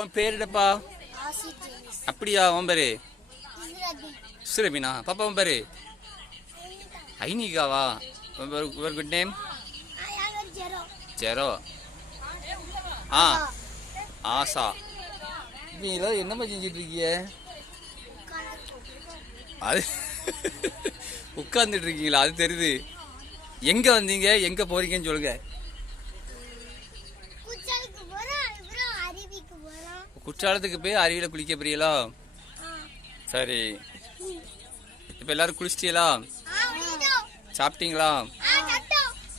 உன் பேருடப்பா அப்படியா உன் பேரு? சுரபினா. பாப்பா உன் பேரு? ஐனிகாவா? ஒரு குட் நேம் ஜெரோ. ஆ ஆசா. நீங்களா என்னம்மா செஞ்சுட்டு இருக்கீங்க அது உட்காந்துட்டு இருக்கீங்களா அது தெரியுது. எங்க வந்தீங்க? எங்க போறீங்கன்னு சொல்லுங்க. குற்றாலத்துக்கு போய் அருவியில் குளிக்க போறீங்களா சரி இப்போ எல்லாரும் குளிச்சிட்டீங்களா சாப்பிட்டீங்களா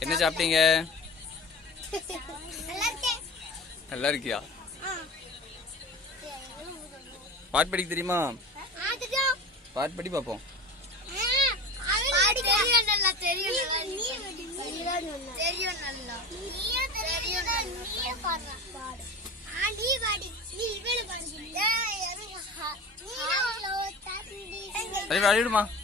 என்ன சாப்பிட்டீங்க நல்லா இருக்கியா ஆ பாட்டு படிக்க தெரியுமா ஆட்டுடும் பாட்டு படி பார்ப்போம் தெரியும் தம்பி சரி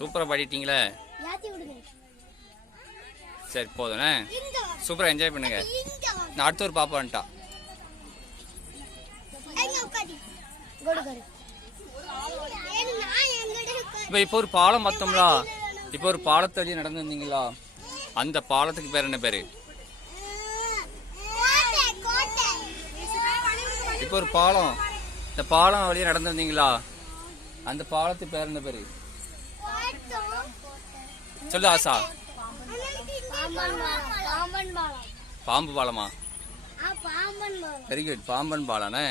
சூப்பரா பாடிட்டீங்களே. சரி போதும்ண்ணே இங்க வா. சூப்பரா என்ஜாய் பண்ணுங்க. நான் அடுத்த ஒரு பாப்பா வந்துட்டா. இப்போ இப்போ ஒரு பாலம் பார்த்தோம்ல. இப்போ ஒரு பாலத்து வழியா நடந்து வந்தீங்களா? அந்த பாலத்துக்கு பேர் என்ன பேரு? இப்போ ஒரு பாலம். இந்த பாலம் வழியா நடந்து வந்தீங்களா? அந்த பாலத்துக்கு பேர் என்ன பேரு? சொல்லு ஆசா. பாம்பு பாலமா? Very good Pamban பாலம்ண்ணே